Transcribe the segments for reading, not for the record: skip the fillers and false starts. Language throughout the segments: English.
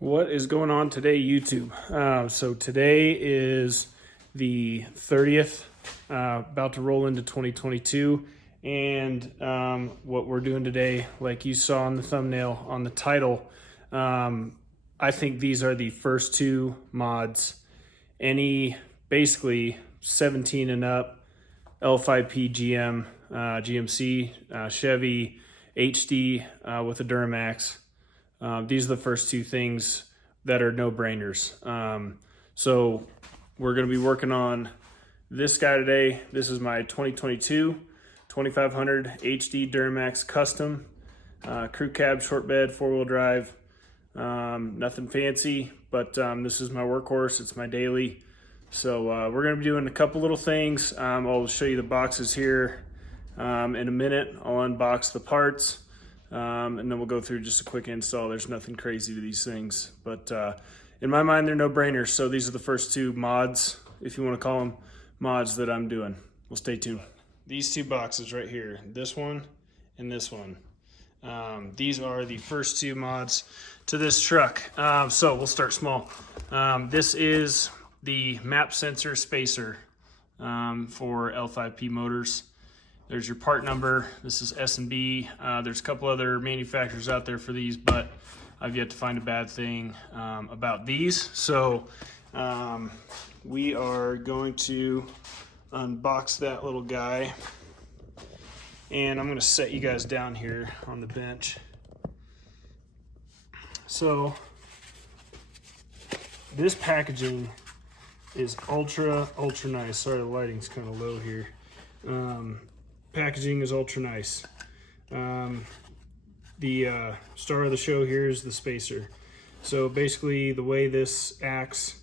What is going on today, YouTube? So today is the 30th, about to roll into 2022. And what we're doing today, like you saw on the thumbnail, on the title, I think these are the first two mods. Any basically 17 and up, L5P GMC, Chevy, HD with a Duramax. These are the first two things that are no-brainers. So we're going to be working on this guy today. This is my 2022 2500 HD Duramax Custom. Crew cab, short bed, four-wheel drive. Nothing fancy, but this is my workhorse. It's my daily. So we're going to be doing a couple little things. I'll show you the boxes here in a minute. I'll unbox the parts. And then we'll go through just a quick install. There's nothing crazy to these things, but in my mind, they're no-brainers. So these are the first two mods, if you want to call them mods, that I'm doing. Well, stay tuned. These two boxes right here, this one and this one. These are the first two mods to this truck. So we'll start small. This is the map sensor spacer for L5P motors. There's your part number. This is S&B. There's a couple other manufacturers out there for these, but I've yet to find a bad thing about these. So we are going to unbox that little guy. And I'm gonna set you guys down here on the bench. So this packaging is ultra nice. Sorry, the lighting's kind of low here. Packaging is ultra nice. The star of the show here is the spacer. So basically the way this acts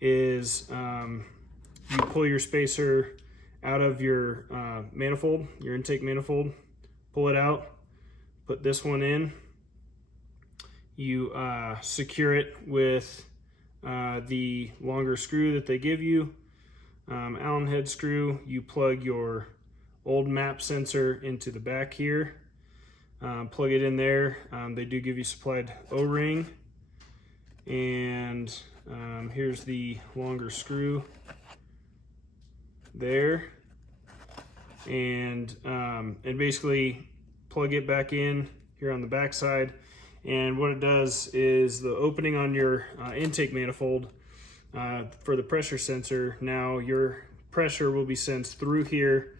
is you pull your spacer out of your manifold, your intake manifold, pull it out, put this one in. You secure it with the longer screw that they give you, Allen head screw. You plug your old map sensor into the back here, plug it in there. They do give you supplied O-ring, and here's the longer screw there, and basically plug it back in here on the back side. And what it does is the opening on your intake manifold for the pressure sensor, now your pressure will be sensed through here,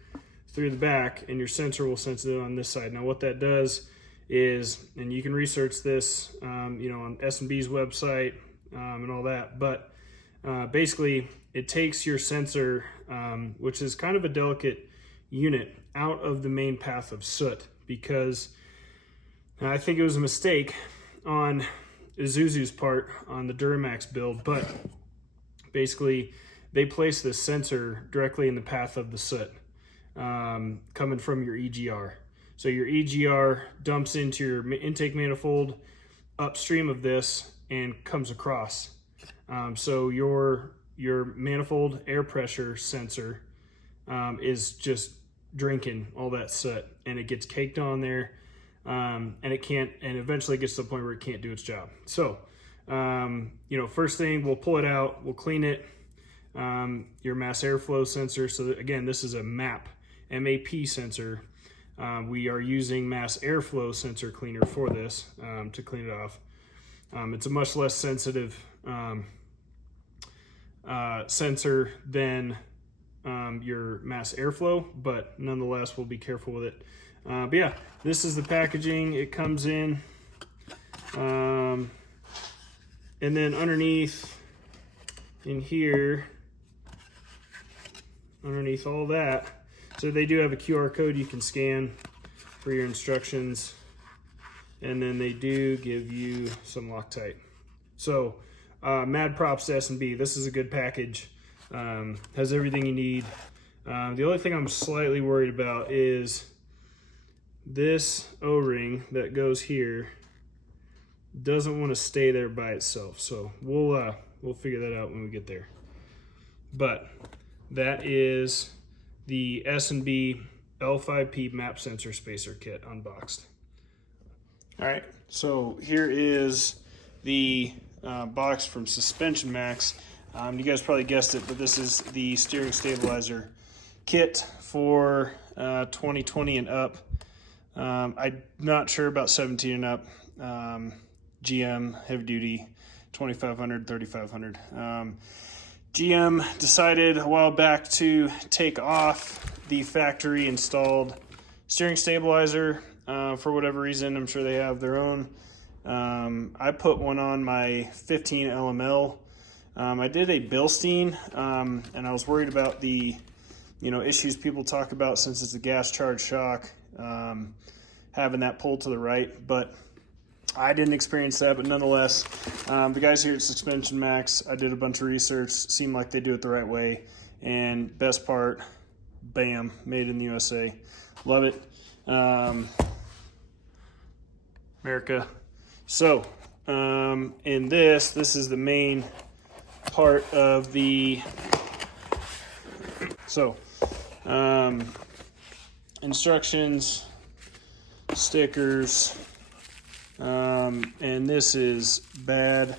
through the back, and your sensor will sense it on this side. Now what that does is, and you can research this on S&B's website and all that, but basically it takes your sensor, which is kind of a delicate unit, out of the main path of soot, because I think it was a mistake on Isuzu's part on the Duramax build, but basically they place this sensor directly in the path of the soot coming from your EGR. So your EGR dumps into your intake manifold upstream of this and comes across. So your manifold air pressure sensor is just drinking all that soot, and it gets caked on there, and eventually gets to the point where it can't do its job. So first thing, we'll pull it out, we'll clean it. Your mass airflow sensor. So again, this is a MAP sensor. We are using mass airflow sensor cleaner for this to clean it off. It's a much less sensitive sensor than your mass airflow, but nonetheless, we'll be careful with it. But yeah, this is the packaging it comes in. And then underneath in here, underneath all that, so they do have a QR code you can scan for your instructions, and then they do give you some Loctite. So mad props to S&B. This is a good package. Has everything you need. The only thing I'm slightly worried about is this O-ring that goes here doesn't want to stay there by itself. So we'll figure that out when we get there. But that is the S&B L5P map sensor spacer kit unboxed. All right, so here is the box from Suspension Max. You guys probably guessed it, but this is the steering stabilizer kit for 2020 and up. I'm not sure about 17 and up. GM, heavy duty, 2500, 3500. GM decided a while back to take off the factory installed steering stabilizer for whatever reason. I'm sure they have their own. I put one on my 15 LML. I did a Bilstein, and I was worried about the issues people talk about since it's a gas charged shock, having that pull to the right, but I didn't experience that. But nonetheless, the guys here at Suspension Max, I did a bunch of research, seemed like they do it the right way, and best part, bam, made in the USA. Love it. America. So in this is the main part of the instructions, stickers, and this is bad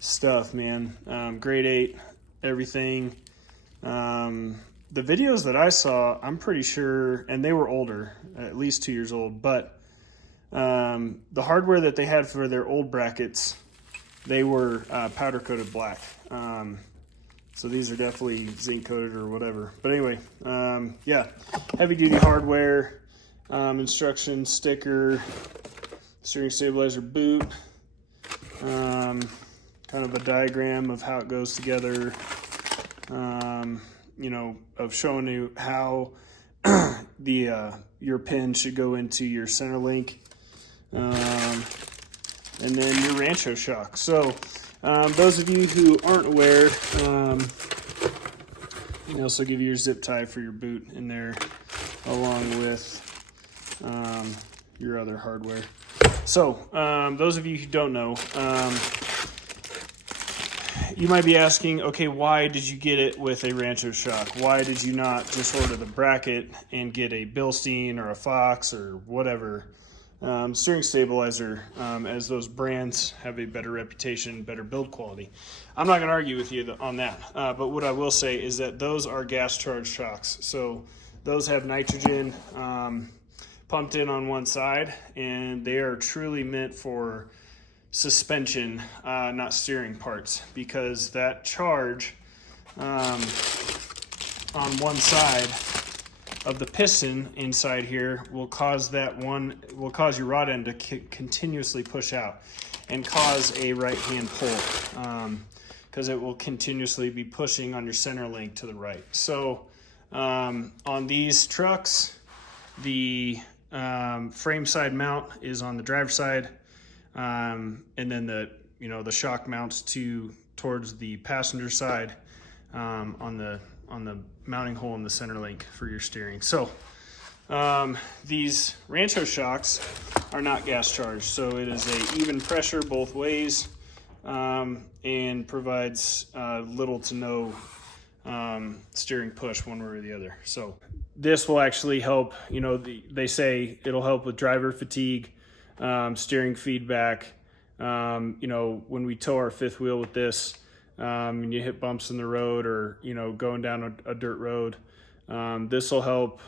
stuff, man. Grade 8, everything. The videos that I saw, I'm pretty sure, and they were older, at least 2 years old, but the hardware that they had for their old brackets, they were powder coated black. So these are definitely zinc coated or whatever. But anyway, yeah, heavy duty hardware, instructions, sticker, steering stabilizer boot, kind of a diagram of how it goes together, of showing you how your pin should go into your center link, and then your Rancho shock. So those of you who aren't aware, they also give you your zip tie for your boot in there, along with your other hardware. So those of you who don't know, you might be asking, okay, why did you get it with a Rancho shock? Why did you not just order the bracket and get a Bilstein or a Fox or whatever steering stabilizer, as those brands have a better reputation, better build quality? I'm not going to argue with you on that, but what I will say is that those are gas charged shocks. So those have nitrogen pumped in on one side, and they are truly meant for suspension, not steering parts, because that charge on one side of the piston inside here will cause your rod end to continuously push out and cause a right hand pull, because it will continuously be pushing on your center link to the right. So on these trucks, the frame side mount is on the driver's side, and then the shock mounts towards the passenger side, on the mounting hole in the center link for your steering. So these Rancho shocks are not gas charged, so it is a even pressure both ways, and provides little to no steering push one way or the other. So this will actually help, they say it'll help with driver fatigue, steering feedback. When we tow our fifth wheel with this, and you hit bumps in the road, or going down a dirt road, this will help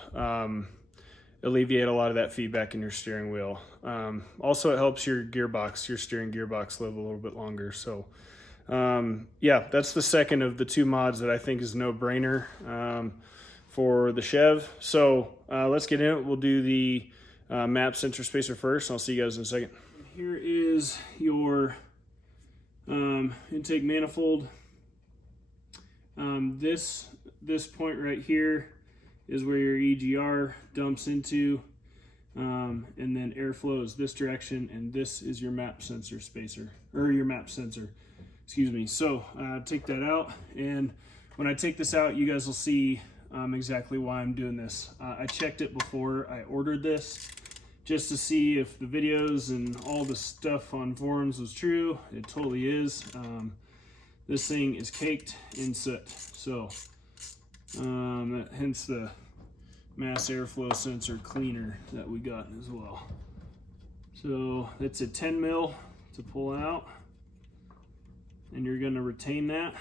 alleviate a lot of that feedback in your steering wheel. Also, it helps your steering gearbox live a little bit longer. So yeah, that's the second of the two mods that I think is no-brainer for the Chev. So let's get in it. We'll do the map sensor spacer first. I'll see you guys in a second. Here is your intake manifold. This point right here is where your EGR dumps into, and then airflow is this direction, and this is your map sensor spacer, or your map sensor, excuse me. So take that out, and when I take this out, you guys will see exactly why I'm doing this. I checked it before I ordered this, just to see if the videos and all the stuff on forums was true. It totally is. This thing is caked in soot, so hence the mass airflow sensor cleaner that we got as well. So it's a 10 mil to pull out. and you're going to retain that.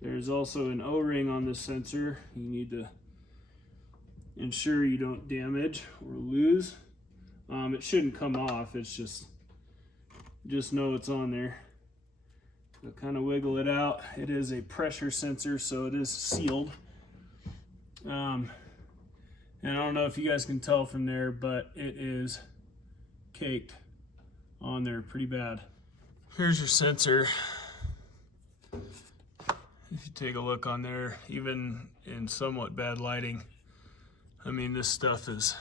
There's also an O-ring on this sensor. You need to ensure you don't damage or lose. It shouldn't come off. It's just know it's on there. So kind of wiggle it out. It is a pressure sensor, so it is sealed. And I don't know if you guys can tell from there, but it is caked on there pretty bad. Here's your sensor. If you take a look on there, even in somewhat bad lighting, I mean, this stuff is,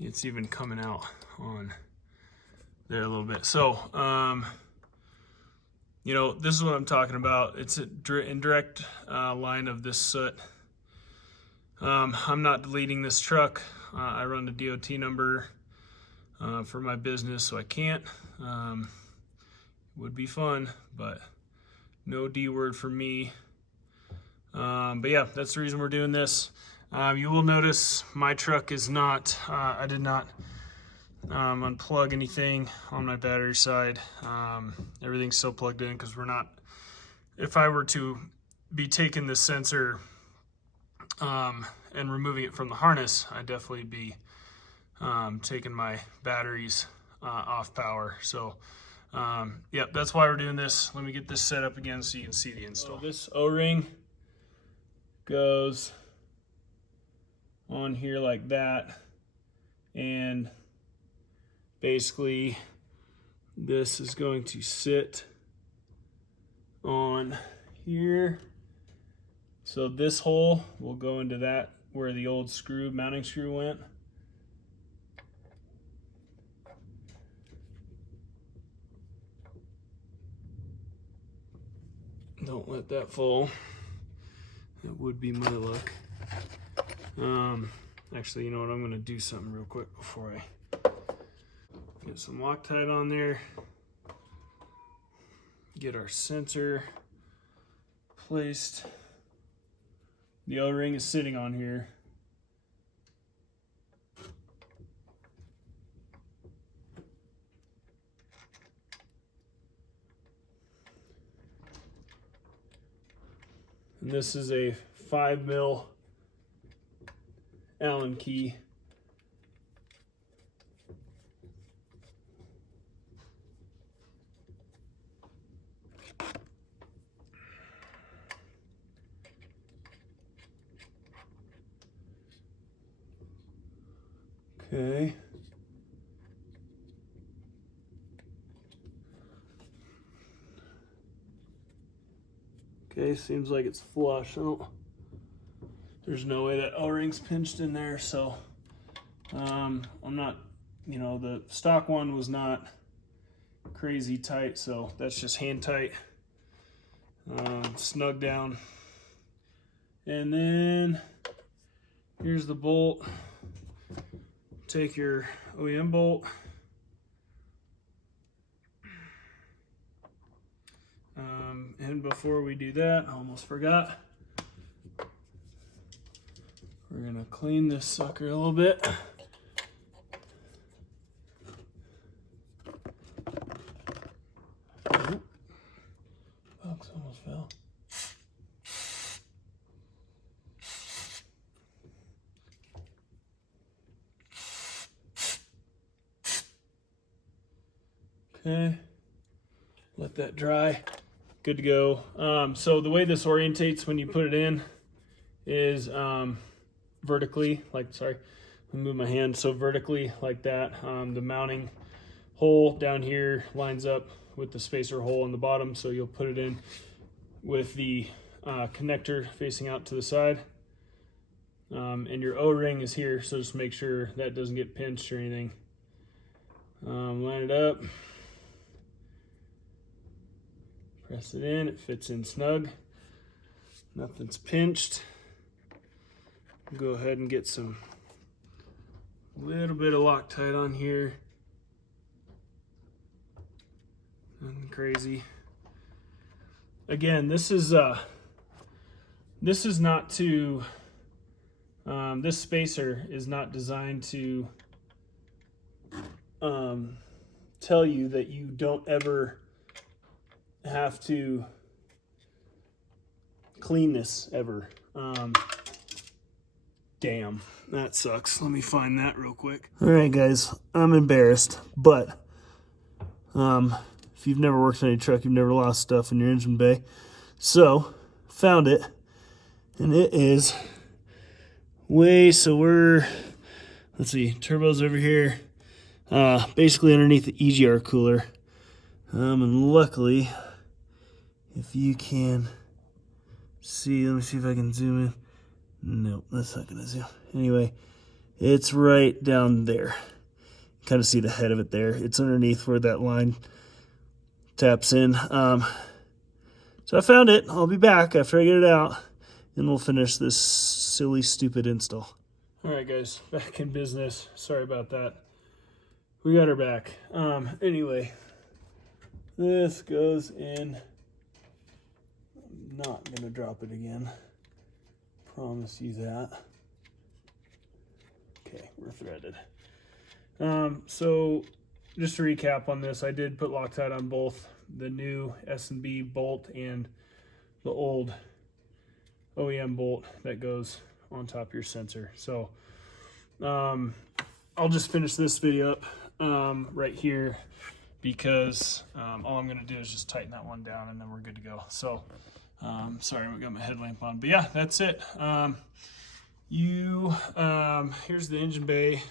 it's even coming out on there a little bit. So, you know, this is what I'm talking about. It's in direct line of this soot. I'm not deleting this truck. I run the DOT number for my business, so I can't. Would be fun, but no D word for me. But yeah, that's the reason we're doing this. You will notice my truck is not, I did not unplug anything on my battery side. Everything's still plugged in because we're not, if I were to be taking this sensor and removing it from the harness, I'd definitely be taking my batteries off power. So yep, that's why we're doing this. Let me get this set up again so you can see the install. So this O-ring goes on here like that, and basically this is going to sit on here. So this hole will go into that where the old screw, mounting screw went. Don't let that fall. That would be my luck. Actually, you know what? I'm gonna do something real quick before I get some Loctite on there. Get our sensor placed. The O-ring is sitting on here. And this is a 5mm Allen key. Okay. Okay, seems like it's flush. Oh, there's no way that O-ring's pinched in there, so I'm not, you know, the stock one was not crazy tight, so that's just hand tight. Snug down. And then here's the bolt. Take your OEM bolt. And before we do that, I almost forgot. We're gonna clean this sucker a little bit. Box almost fell. Okay, let that dry. Good to go. So the way this orientates when you put it in is vertically, like, sorry, let me move my hand. So vertically like that. The mounting hole down here lines up with the spacer hole on the bottom. So you'll put it in with the connector facing out to the side. And your O-ring is here. So just make sure that doesn't get pinched or anything. Line it up. Press it in, it fits in snug. Nothing's pinched. Go ahead and get some little bit of Loctite on here. Nothing crazy. Again, this is not to this spacer is not designed to tell you that you don't ever have to clean this ever. Damn, that sucks. Let me find that real quick. All right, guys, I'm embarrassed, but if you've never worked on a truck, you've never lost stuff in your engine bay. So, found it, and it is so we're, let's see, turbo's over here, basically underneath the EGR cooler. And luckily, if you can see, let me see if I can zoom in. Nope, that's not gonna zoom. Anyway, it's right down there. Kind of see the head of it there. It's underneath where that line taps in. So I found it. I'll be back after I get it out, and we'll finish this silly, stupid install. All right, guys, back in business. Sorry about that. We got her back. Anyway, this goes in. I'm not gonna drop it again. Promise you that. Okay, we're threaded. So just to recap on this, I did put Loctite on both the new S&B bolt and the old OEM bolt that goes on top of your sensor. So I'll just finish this video up right here, because all I'm going to do is just tighten that one down and then we're good to go. So sorry, I got my headlamp on, but yeah, that's it. Here's the engine bay,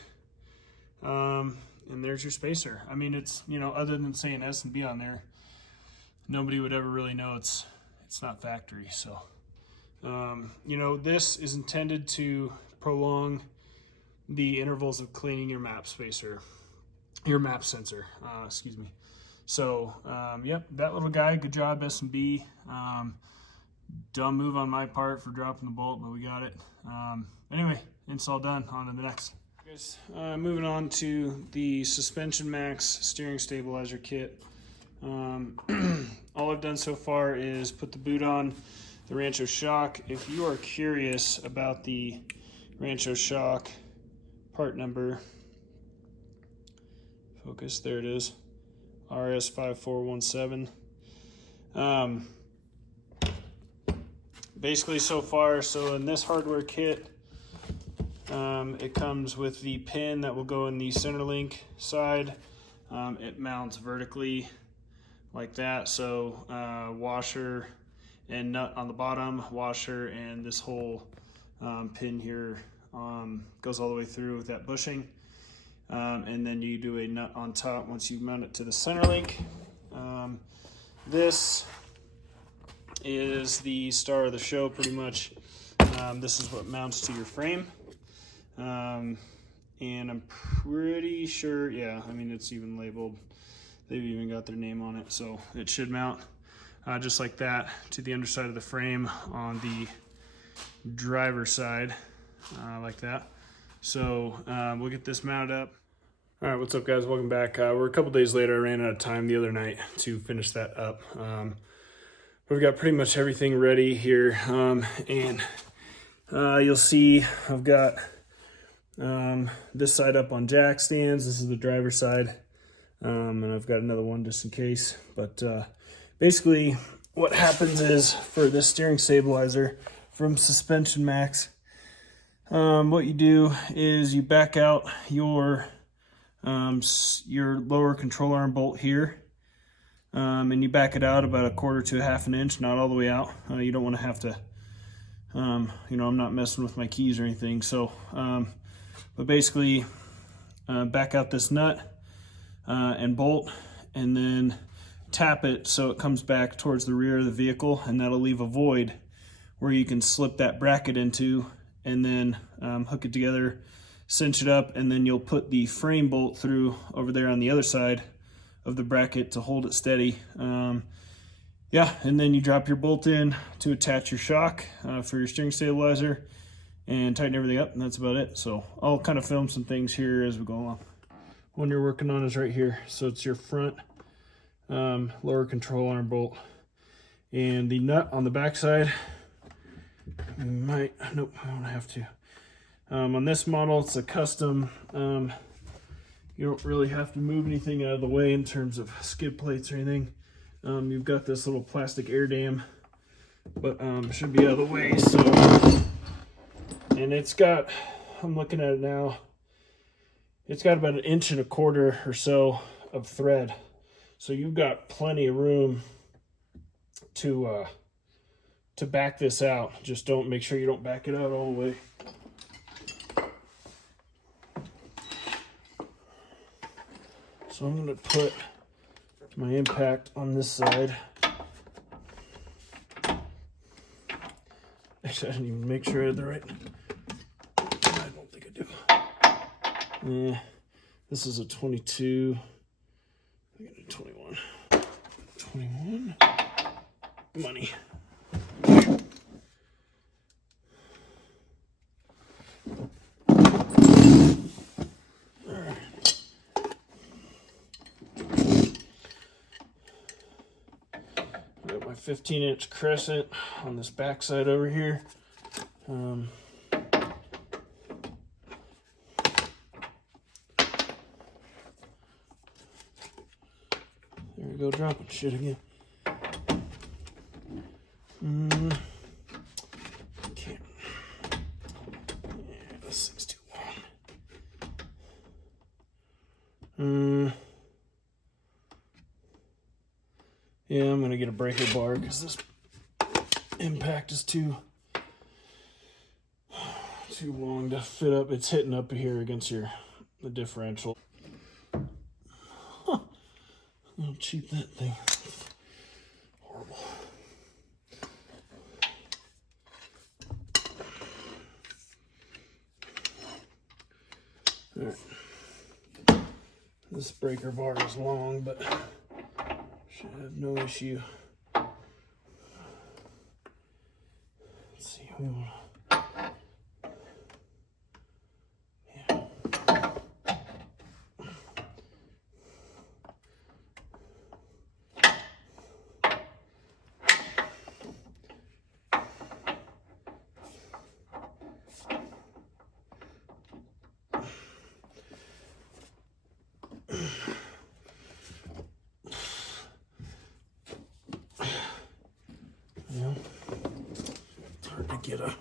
and there's your spacer. I mean, it's, you know, other than saying S&B on there, nobody would ever really know it's not factory. So you know, this is intended to prolong the intervals of cleaning your map spacer, your map sensor, excuse me. So yep, that little guy, good job S&B. Dumb move on my part for dropping the bolt, but we got it. Anyway, install done. On to the next. Guys, moving on to the Suspension Max steering stabilizer kit. All I've done so far is put the boot on the Rancho shock. If you are curious about the Rancho shock part number, focus, there it is, RS5417. Basically so far, so in this hardware kit, it comes with the pin that will go in the center link side. It mounts vertically like that, so washer and nut on the bottom, washer, and this whole pin here goes all the way through with that bushing. And then you do a nut on top once you mount it to the center link. This is the star of the show, pretty much. This is what mounts to your frame. And I'm pretty sure, yeah, I mean, it's even labeled. They've even got their name on it, so it should mount just like that to the underside of the frame on the driver's side, like that. So we'll get this mounted up. All right, what's up, guys? Welcome back. We're a couple days later. I ran out of time the other night to finish that up. We've got pretty much everything ready here, and you'll see I've got this side up on jack stands. This is the driver's side, and I've got another one just in case. But basically what happens is, for this steering stabilizer from Suspension Max, what you do is you back out your lower control arm bolt here, and you back it out about 1/4 to 1/2 inch, not all the way out. You don't want to have to, you know, I'm not messing with my keys or anything. So, but basically, back out this nut and bolt, and then tap it so it comes back towards the rear of the vehicle, and that'll leave a void where you can slip that bracket into, and then hook it together, cinch it up, and then you'll put the frame bolt through over there on the other side of the bracket to hold it steady. Yeah, and then you drop your bolt in to attach your shock for your steering stabilizer and tighten everything up, and that's about it. So I'll kind of film some things here as we go along. One you're working on is right here. So it's your front lower control arm bolt, and the nut on the back side. Nope, I don't have to. On this model, it's a custom You don't really have to move anything out of the way in terms of skid plates or anything. You've got this little plastic air dam, but it should be out of the way. So, and it's got, I'm looking at it now, it's got about 1.25 inches or so of thread. So you've got plenty of room to back this out. Just don't, make sure you don't back it out all the way. So I'm going to put my impact on this side. Actually, I didn't even make sure I had the right. I don't think I do. Yeah, this is a 22. I got a 21. 21. Money. Got my 15-inch crescent on this backside over here. There we go, dropping shit again. Can't. Yeah, this thing's too long. Yeah, I'm gonna get a breaker bar because this impact is too long to fit up. It's hitting up here against the differential. Huh. How cheap that thing. Horrible. All right. This breaker bar is long, but should have no issue. Let's see, we want to. It's hard to get a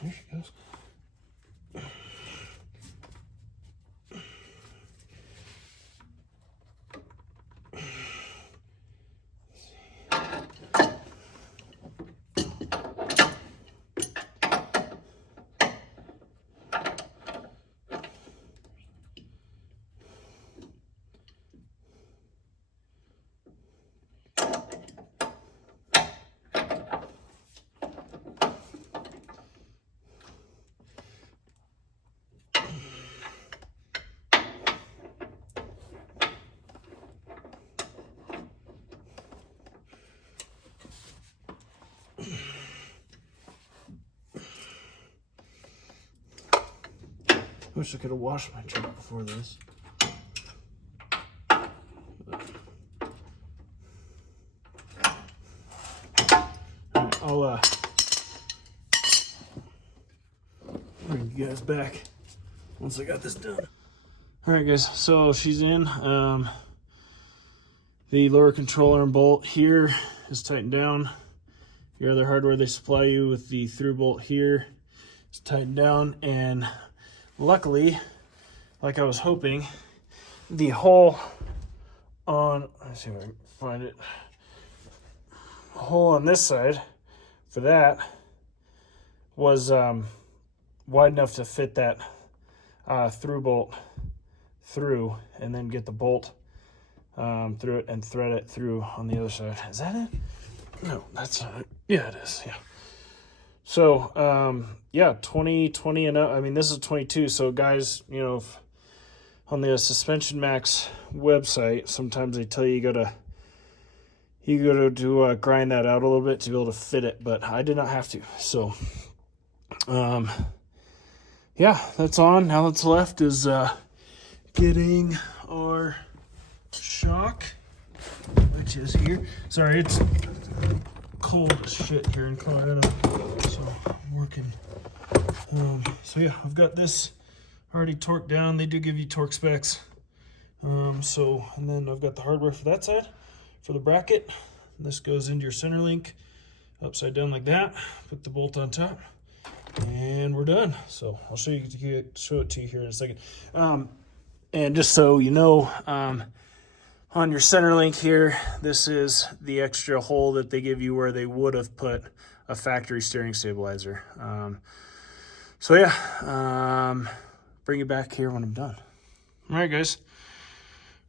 there she goes. Wish I could have washed my truck before this. Alright, I'll bring you guys back once I got this done. Alright guys, so she's in. The lower control arm bolt here is tightened down. Your other hardware they supply you with the through bolt here is tightened down, and luckily, like I was hoping, the hole on, let's see if I can find it, the hole on this side for that was wide enough to fit that through bolt through, and then get the bolt through it and thread it through on the other side. Is that it? No, that's not it. Yeah, it is. Yeah. So, yeah, 20 and up. I mean, this is 22. So, guys, you know, on the Suspension Max website, sometimes they tell you gotta do grind that out a little bit to be able to fit it, but I did not have to. So yeah, that's on. Now that's left is getting our shock, which is here. Sorry, it's cold as shit here in Colorado, so I'm working. So yeah, I've got this already torqued down. They do give you torque specs. And then I've got the hardware for that side, for the bracket. This goes into your center link, upside down like that. Put the bolt on top, and we're done. So I'll show it to you here in a second. And just so you know, on your center link here, this is the extra hole that they give you where they would have put a factory steering stabilizer. So yeah, bring it back here when I'm done. All right, guys,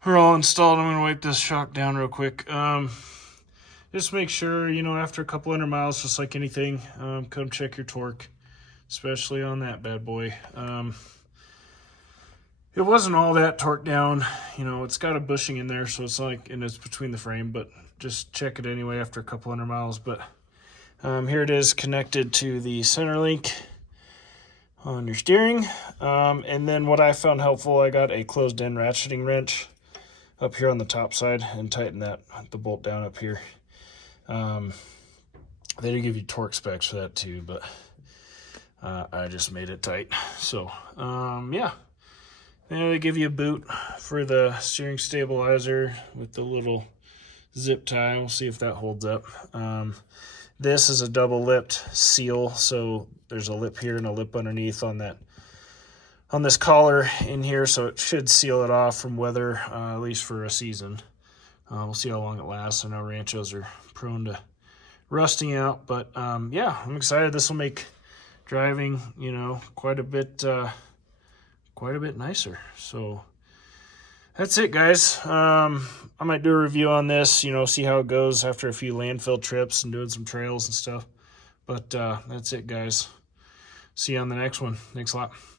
we're all installed. I'm gonna wipe this shock down real quick. Just make sure, you know, after a couple hundred miles, just like anything, come check your torque, especially on that bad boy. It wasn't all that torqued down, you know, it's got a bushing in there, so it's like, and it's between the frame, but just check it anyway after a couple hundred miles. But here it is connected to the center link on your steering. And then what I found helpful, I got a closed end ratcheting wrench up here on the top side and tighten the bolt down up here. They do give you torque specs for that too, but I just made it tight. So yeah, and they give you a boot for the steering stabilizer with the little zip tie. We'll see if that holds up. This is a double lipped seal, so there's a lip here and a lip underneath on this collar in here, so it should seal it off from weather, at least for a season. We'll see how long it lasts. I know ranchos are prone to rusting out, but yeah, I'm excited. This will make driving, you know, quite a bit nicer. So that's it, guys. I might do a review on this, you know, see how it goes after a few landfill trips and doing some trails and stuff. But that's it, guys. See you on the next one. Thanks a lot.